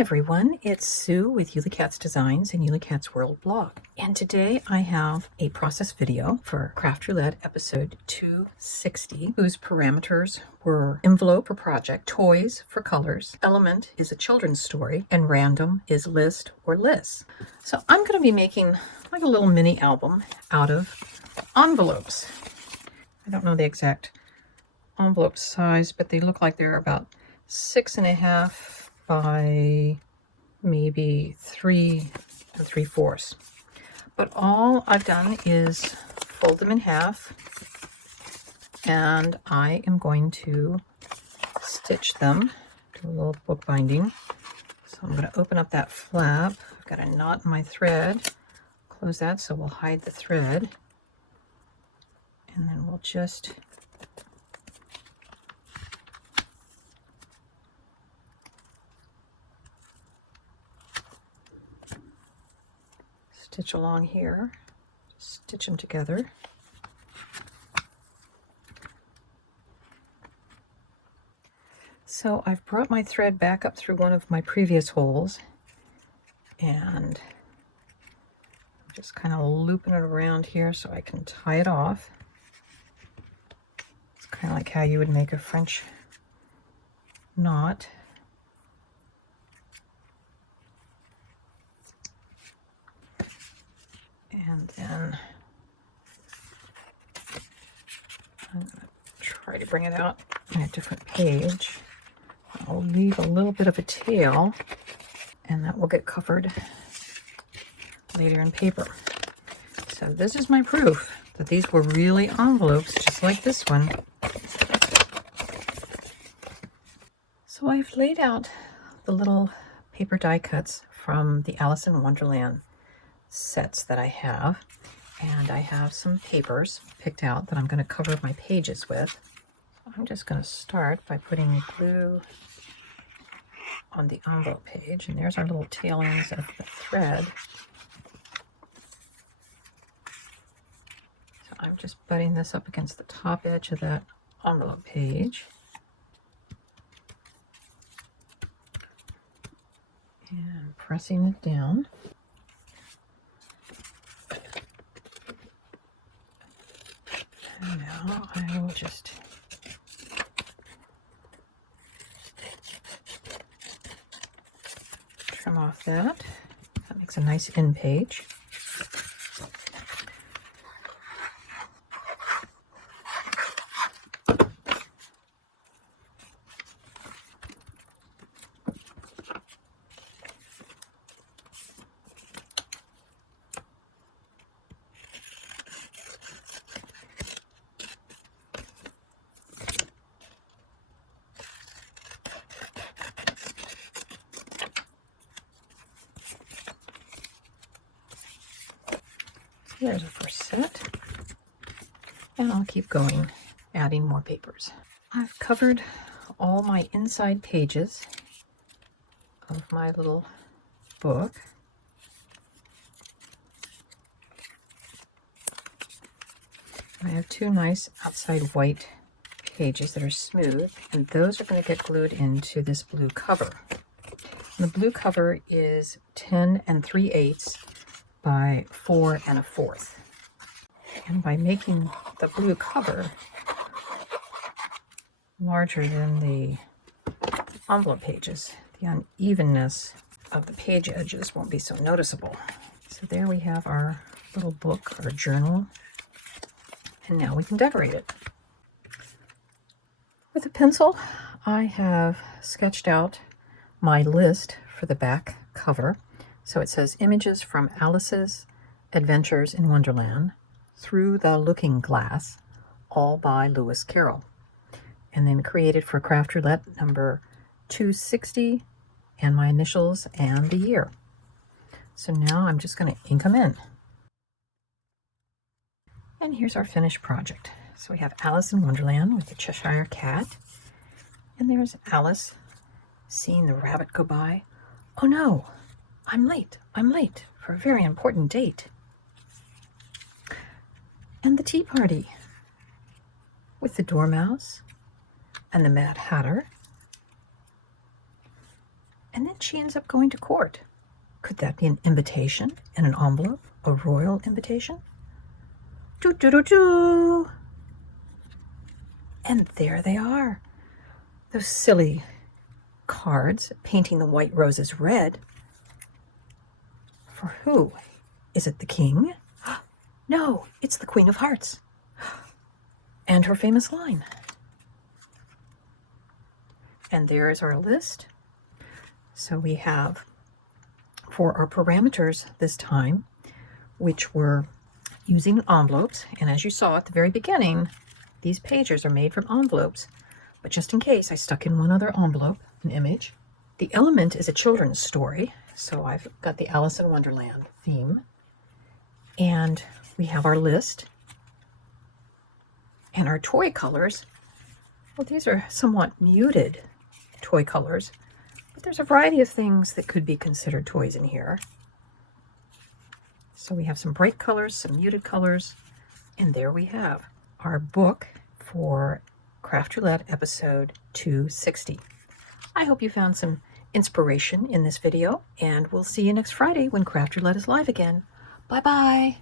everyone, it's Sue with Ully Cat's Designs and Ully Cat's World blog. And today I have a process video for Craft Roulette episode 260, whose parameters were envelope for project, toys for colors, element is a children's story, and random is list or lists. So I'm going to be making like a little mini album out of envelopes. I don't know the exact envelope size, but they look like they're about 6.5 by maybe 3 3/4. But all I've done is fold them in half, and I am going to stitch them, do a little bookbinding. So I'm going to open up that flap. I've got a knot in my thread. Close that so we'll hide the thread. And then we'll just stitch along here, stitch them together. So I've brought my thread back up through one of my previous holes, and I'm just kind of looping it around here so I can tie it off. It's kind of like how you would make a French knot. And then I'm going to try to bring it out on a different page. I'll leave a little bit of a tail, and that will get covered later in paper. So this is my proof that these were really envelopes, just like this one. So I've laid out the little paper die cuts from the Alice in Wonderland sets that I have, and I have some papers picked out that I'm going to cover my pages with. I'm just going to start by putting glue on the envelope page, and there's our little tail ends of the thread. So I'm just butting this up against the top edge of that envelope page. And pressing it down. And now I will just trim off that. That makes a nice end page. There's a first set, and I'll keep going, adding more papers. I've covered all my inside pages of my little book. I have two nice outside white pages that are smooth, and those are going to get glued into this blue cover. And the blue cover is 10 3/8 by 4 1/4. And by making the blue cover larger than the envelope pages, the unevenness of the page edges won't be so noticeable. So there we have our little book or journal, and now we can decorate it. With a pencil, I have sketched out my list for the back cover. So it says images from Alice's Adventures in Wonderland, Through the Looking Glass, all by Lewis Carroll. And then created for Craft Roulette number 260, and my initials and the year. So now I'm just going to ink them in. And here's our finished project. So we have Alice in Wonderland with the Cheshire Cat. And there's Alice seeing the rabbit go by. Oh no! I'm late for a very important date. And the tea party with the Dormouse and the Mad Hatter And then she ends up going to court. Could that be an invitation in an envelope? A royal invitation? Doo doo doo doo! And there they are. Those silly cards painting the white roses red. For who? Is it the king? No, it's the Queen of Hearts. And her famous line. And there is our list. So we have, for our parameters this time, which were using envelopes, and as you saw at the very beginning, these pages are made from envelopes, but just in case, I stuck in one other envelope, an image. The element is a children's story, so I've got the Alice in Wonderland theme, and we have our list, and our toy colors. Well, these are somewhat muted toy colors, but there's a variety of things that could be considered toys in here. So we have some bright colors, some muted colors, and there we have our book for Craft Roulette episode 260. I hope you found some inspiration in this video, and we'll see you next Friday when Craft Roulette is live again. Bye-bye.